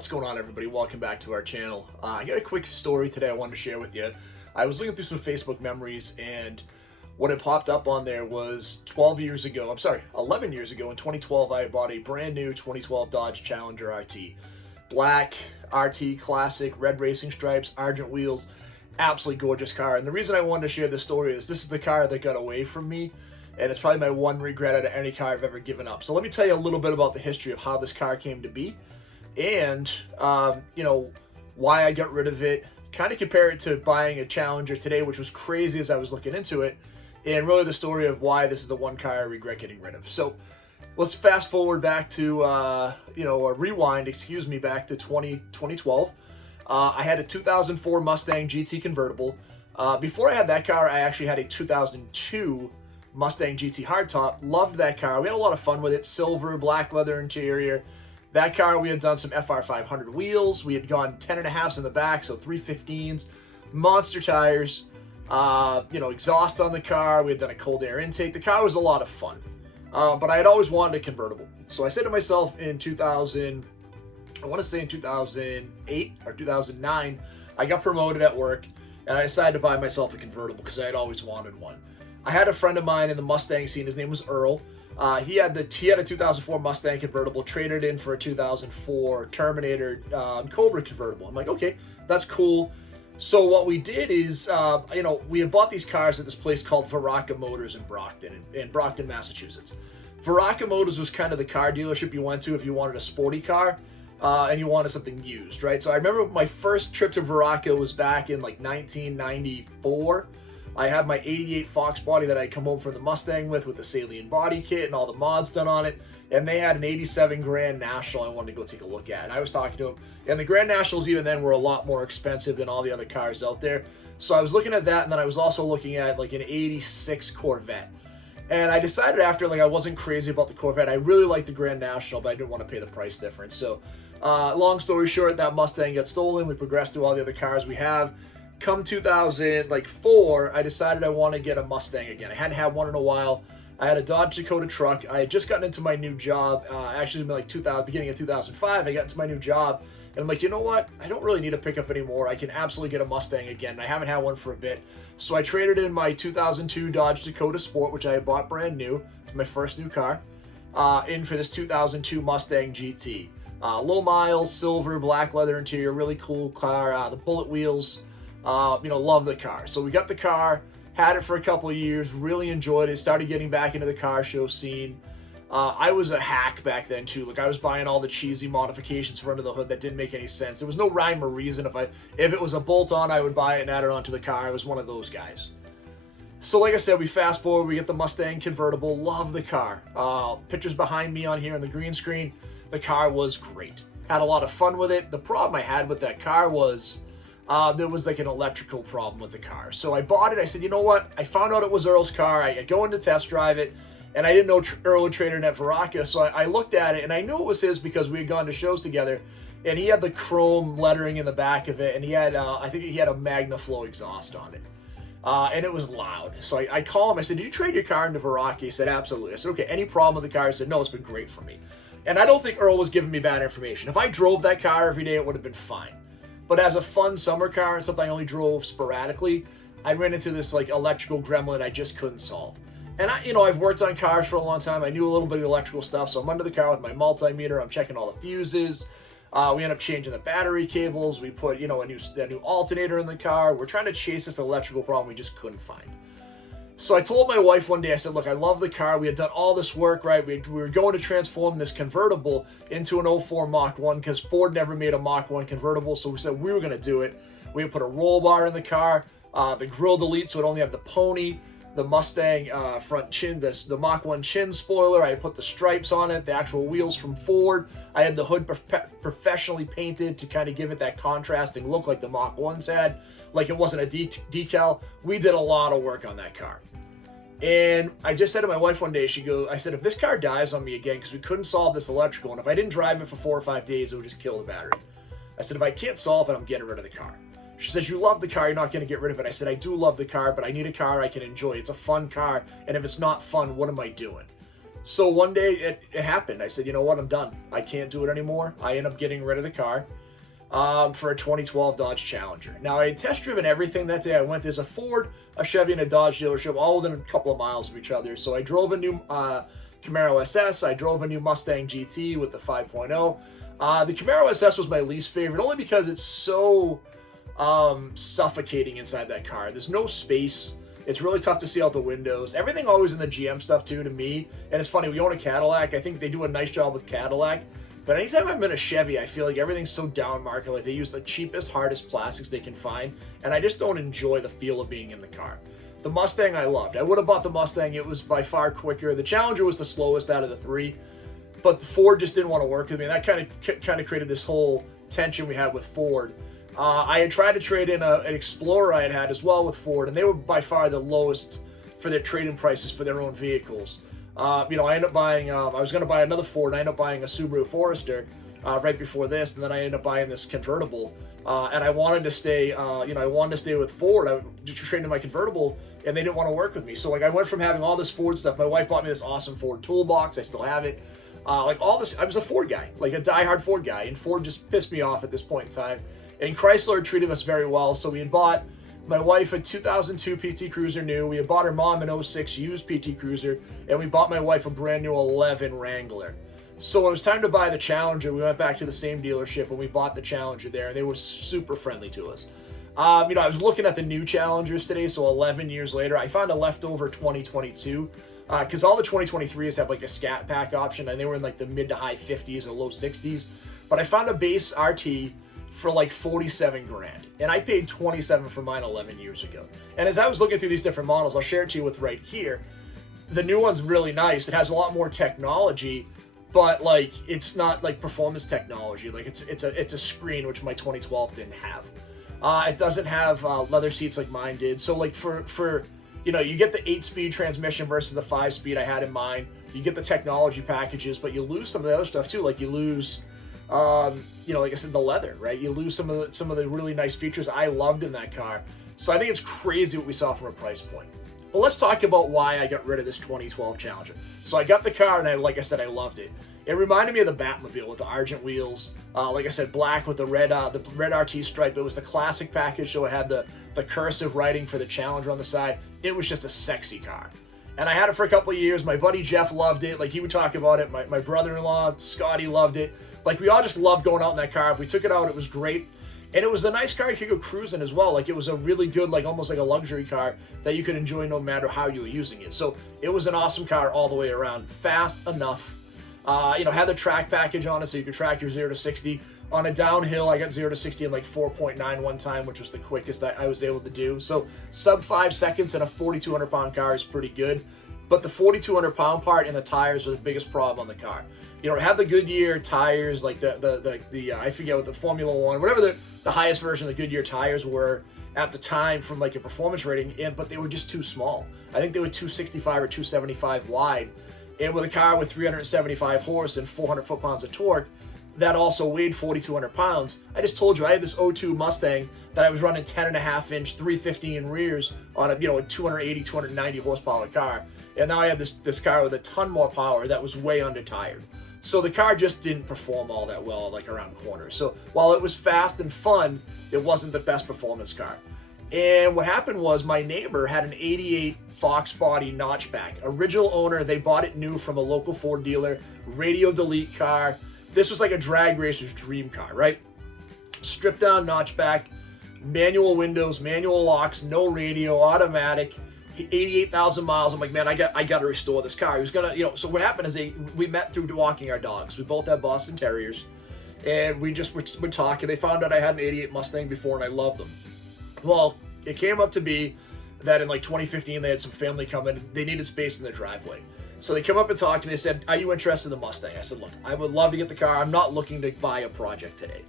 What's going on, everybody? Welcome back to our channel. I got a quick story today I wanted to share with you. I was looking through some Facebook memories, and what had popped up on there was 11 years ago in 2012, I bought a brand new 2012 Dodge Challenger RT. Black RT Classic, red racing stripes, argent wheels, absolutely gorgeous car. And the reason I wanted to share this story is this is the car that got away from me, and it's probably my one regret out of any car I've ever given up. So let me tell you a little bit about the history of how this car came to be, and why I got rid of it. Kind of compare it to buying a Challenger today, which was crazy as I was looking into it, and really the story of why this is the one car I regret getting rid of. So let's fast forward back to rewind, back to 2012. I had a 2004 Mustang GT convertible. Before I had that car, I actually had a 2002 Mustang GT hardtop. Loved that car. We had a lot of fun with it. Silver, black leather interior. That car, we had done some FR500 wheels. We had gone 10.5s in the back, so 315s, monster tires, exhaust on the car. We had done a cold air intake. The car was a lot of fun, but I had always wanted a convertible. So I said to myself in 2008 or 2009, I got promoted at work, and I decided to buy myself a convertible because I had always wanted one. I had a friend of mine in the Mustang scene. His name was Earl. He had a 2004 Mustang convertible, traded in for a 2004 Terminator Cobra convertible. I'm like, okay, that's cool. So what we did is, we had bought these cars at this place called Varaka Motors in Brockton, Massachusetts. Varaka Motors was kind of the car dealership you went to if you wanted a sporty car and you wanted something used, right? So I remember my first trip to Varaka was back in like 1994. I had my 88 Fox body that I'd come home from the Mustang with the Salient body kit and all the mods done on it. And they had an 87 Grand National I wanted to go take a look at. And I was talking to them. And the Grand Nationals even then were a lot more expensive than all the other cars out there. So I was looking at that, and then I was also looking at like an 86 Corvette. And I decided after, I wasn't crazy about the Corvette. I really liked the Grand National, but I didn't want to pay the price difference. So long story short, that Mustang got stolen. We progressed through all the other cars we have. Come 2004, I decided I want to get a Mustang again. I hadn't had one in a while. I had a Dodge Dakota truck. I had just gotten into my new job. Actually, it's been beginning of 2005. I got into my new job, and I'm like, you know what? I don't really need a pickup anymore. I can absolutely get a Mustang again. I haven't had one for a bit. So I traded in my 2002 Dodge Dakota Sport, which I had bought brand new, my first new car, in for this 2002 Mustang GT. Low miles, silver, black leather interior, really cool car. The bullet wheels. Love the car. So we got the car, had it for a couple of years, really enjoyed it, started getting back into the car show scene. I was a hack back then too. I was buying all the cheesy modifications for under the hood that didn't make any sense. There was no rhyme or reason. If it was a bolt-on, I would buy it and add it onto the car. I was one of those guys. So like I said, we fast forward, we get the Mustang convertible. Love the car. Pictures behind me on here on the green screen. The car was great. Had a lot of fun with it. The problem I had with that car was there was an electrical problem with the car. So I bought it. I said, you know what? I found out it was Earl's car. I go in to test drive it, and I didn't know Earl had traded at Varaka. So I looked at it, and I knew it was his because we had gone to shows together, and he had the chrome lettering in the back of it, and he had, I think he had a MagnaFlow exhaust on it. And it was loud. So I called him. I said, did you trade your car into Varaka? He said, absolutely. I said, okay, any problem with the car? He said, no, it's been great for me. And I don't think Earl was giving me bad information. If I drove that car every day, it would have been fine. But as a fun summer car and something I only drove sporadically, I ran into this electrical gremlin I just couldn't solve. And I've worked on cars for a long time. I knew a little bit of the electrical stuff, so I'm under the car with my multimeter. I'm checking all the fuses. We end up changing the battery cables. We put a new alternator in the car. We're trying to chase this electrical problem we just couldn't find. So I told my wife one day, I said, look, I love the car. We had done all this work, right? We were going to transform this convertible into an 04 Mach 1 because Ford never made a Mach 1 convertible. So we said we were going to do it. We put a roll bar in the car, the grill delete so it only had the pony, the Mustang front chin, the Mach 1 chin spoiler. I put the stripes on it, the actual wheels from Ford. I had the hood professionally painted to kind of give it that contrasting look like the Mach 1s had, like it wasn't a decal. We did a lot of work on that car. And I just said to my wife one day, I said, if this car dies on me again, because we couldn't solve this electrical, and if I didn't drive it for 4 or 5 days, it would just kill the battery. I said, if I can't solve it, I'm getting rid of the car. She says, you love the car, you're not going to get rid of it. I said, I do love the car, but I need a car I can enjoy. It's a fun car, and if it's not fun, what am I doing? So one day it happened. I said, you know what, I'm done. I can't do it anymore. I end up getting rid of the car for a 2012 Dodge Challenger. Now, I had test driven everything that day. I went, there's a Ford, a Chevy, and a Dodge dealership, all within a couple of miles of each other. So I drove a new Camaro SS. I drove a new Mustang GT with the 5.0. The Camaro SS was my least favorite, only because it's so suffocating inside that car. There's no space. It's really tough to see out the windows. Everything always in the GM stuff too, to me. And it's funny, we own a Cadillac. I think they do a nice job with Cadillac. But anytime I'm in a Chevy, I feel like everything's so down market. Like they use the cheapest, hardest plastics they can find. And I just don't enjoy the feel of being in the car. The Mustang I loved. I would have bought the Mustang. It was by far quicker. The Challenger was the slowest out of the three. But the Ford just didn't want to work with me. And that kind of created this whole tension we had with Ford. I had tried to trade in an Explorer I had as well with Ford, and they were by far the lowest for their trade-in prices for their own vehicles. I ended up buying, I was going to buy another Ford, and I ended up buying a Subaru Forester right before this, and then I ended up buying this convertible. And I wanted to stay, I wanted to stay with Ford. I just traded in my convertible, and they didn't want to work with me. So, I went from having all this Ford stuff. My wife bought me this awesome Ford toolbox. I still have it. All this, I was a Ford guy, like a diehard Ford guy, and Ford just pissed me off at this point in time. And Chrysler treated us very well, so we had bought my wife a 2002 PT Cruiser new, we had bought her mom an 06 used PT Cruiser, and we bought my wife a brand new 11 Wrangler. So when it was time to buy the Challenger, we went back to the same dealership and we bought the Challenger there, and they were super friendly to us. I was looking at the new Challengers today, so 11 years later, I found a leftover 2022, because all the 2023s have like a Scat Pack option, and they were in like the mid to high 50s or low 60s, but I found a base RT for like 47 grand, and I paid 27 for mine 11 years ago. And as I was looking through these different models, I'll share it to you with right here. The new one's really nice. It has a lot more technology, but like it's not like performance technology. Like it's a screen, which my 2012 didn't have. It doesn't have leather seats like mine did. So like for you get the 8-speed transmission versus the 5-speed I had in mine. You get the technology packages, but you lose some of the other stuff too. Like you lose like I said, the leather, right? You lose some of the really nice features I loved in that car. So I think it's crazy what we saw from a price point. Well, let's talk about why I got rid of this 2012 Challenger. So I got the car, and like I said, I loved it. It reminded me of the Batmobile with the Argent wheels. Like I said, black with the red RT stripe. It was the classic package, so it had the cursive writing for the Challenger on the side. It was just a sexy car. And I had it for a couple of years. My buddy Jeff loved it. Like, he would talk about it. My brother-in-law, Scotty, loved it. Like, we all just loved going out in that car. If we took it out, it was great. And it was a nice car you could go cruising as well. Like, it was a really good, like, almost like a luxury car that you could enjoy no matter how you were using it. So it was an awesome car all the way around. Fast enough. Had the track package on it so you could track your 0 to 60. On a downhill, I got 0 to 60 in like 4.9 one time, which was the quickest I was able to do. So sub 5 seconds in a 4,200 pound car is pretty good. But the 4,200 pound part and the tires were the biggest problem on the car. It had the Goodyear tires, like the I forget what the Formula One, whatever the highest version of the Goodyear tires were at the time from like a performance rating, but they were just too small. I think they were 265 or 275 wide. And with a car with 375 horse and 400 foot-pounds of torque, that also weighed 4,200 pounds. I just told you I had this 02 Mustang that I was running 10.5-inch 315 rears on a 280, 290 horsepower car. And now I had this car with a ton more power that was way under-tired. So the car just didn't perform all that well, like around corners. So while it was fast and fun, it wasn't the best performance car. And what happened was my neighbor had an 88 Fox body notchback. Original owner, they bought it new from a local Ford dealer, radio delete car. This was like a drag racer's dream car, right? Stripped down notchback, manual windows, manual locks, no radio, automatic, 88,000 miles. I'm like, man, I got to restore this car. He was gonna, so what happened is we met through walking our dogs. We both have Boston Terriers, and we just would talk, and they found out I had an 88 Mustang before, and I loved them. Well, it came up to be that in like 2015, they had some family come in. They needed space in their driveway. So they come up and talked to me. They said, are you interested in the Mustang? I said, look, I would love to get the car. I'm not looking to buy a project today.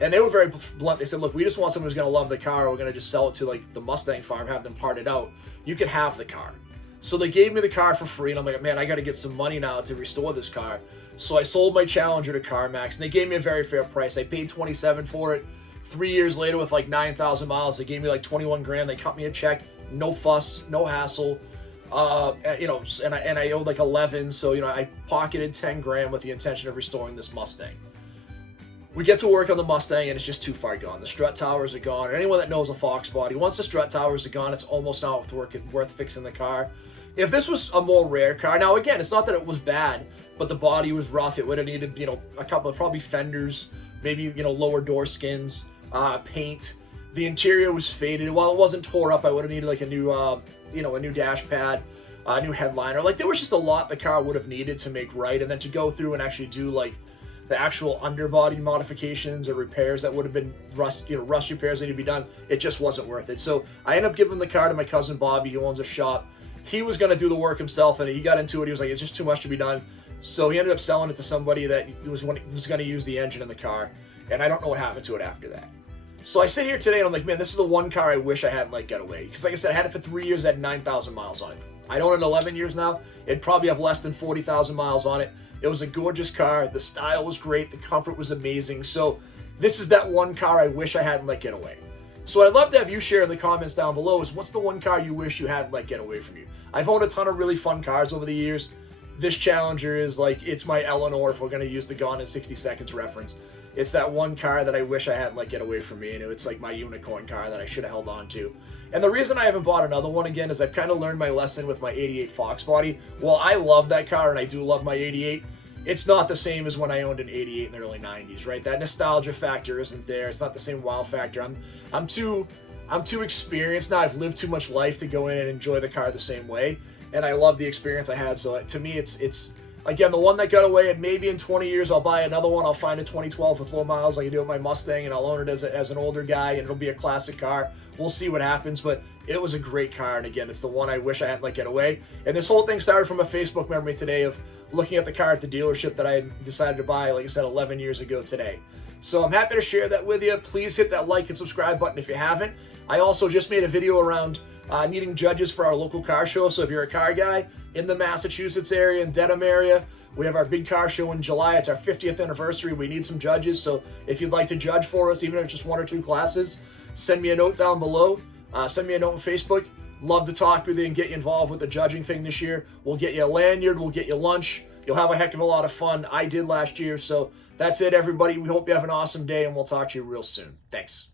And they were very blunt. They said, look, we just want someone who's going to love the car. We're going to just sell it to like the Mustang farm, have them part it out. You can have the car. So they gave me the car for free. And I'm like, man, I got to get some money now to restore this car. So I sold my Challenger to CarMax, and they gave me a very fair price. I paid $27 for it. 3 years later, with like 9,000 miles, they gave me like 21 grand. They cut me a check. No fuss, no hassle. And I owed like 11, so I pocketed 10 grand with the intention of restoring this Mustang. We get to work on the Mustang and it's just too far gone. The strut towers are gone. And anyone that knows a Fox body, once the strut towers are gone, it's almost not worth fixing the car. If this was a more rare car, now again, it's not that it was bad, but the body was rough. It would have needed, a couple of probably fenders, maybe, lower door skins, paint. The interior was faded. While it wasn't tore up, I would have needed like a new, a new dash pad, a new headliner. Like there was just a lot the car would have needed to make right. And then to go through and actually do like the actual underbody modifications or repairs that would have been rust repairs that need to be done, it just wasn't worth it. So I ended up giving the car to my cousin Bobby, who owns a shop. He was going to do the work himself, and he got into it. He was like, it's just too much to be done. So he ended up selling it to somebody that was going to use the engine in the car, and I don't know what happened to it after that. So I sit here today, and I'm like, man, this is the one car I wish I hadn't let get away. Because like I said, I had it for 3 years, I had 9,000 miles on it. I own it 11 years now. It'd probably have less than 40,000 miles on it. It was a gorgeous car. The style was great. The comfort was amazing. So this is that one car I wish I hadn't let get away. So I'd love to have you share in the comments down below is what's the one car you wish you hadn't let get away from you. I've owned a ton of really fun cars over the years. This Challenger is like, it's my Eleanor if we're going to use the Gone in 60 Seconds reference. It's that one car that I wish I hadn't let get away from me, and it's like my unicorn car that I should have held on to. And the reason I haven't bought another one again is I've kind of learned my lesson with my 88 Fox body. While I love that car and I do love my 88, it's not the same as when I owned an 88 in the early 90s, right? That nostalgia factor isn't there. It's not the same wow factor. I'm too experienced now. I've lived too much life to go in and enjoy the car the same way, and I love the experience I had. So to me, it's again the one that got away. And maybe in 20 years I'll buy another one. I'll find a 2012 with low miles like I do with my Mustang, and I'll own it as an older guy, and it'll be a classic car. We'll see what happens, but it was a great car, and again, it's the one I wish I hadn't let get away. And this whole thing started from a Facebook memory today of looking at the car at the dealership that I decided to buy, like I said, 11 years ago today. So I'm happy to share that with you. Please hit that like and subscribe button if you haven't. I also just made a video around needing judges for our local car show. So if you're a car guy in the Massachusetts area, in Dedham area, we have our big car show in July. It's our 50th anniversary. We need some judges. So if you'd like to judge for us, even if it's just 1 or 2 classes, send me a note down below. Send me a note on Facebook. Love to talk with you and get you involved with the judging thing this year. We'll get you a lanyard. We'll get you lunch. You'll have a heck of a lot of fun. I did last year. So that's it, everybody. We hope you have an awesome day, and we'll talk to you real soon. Thanks.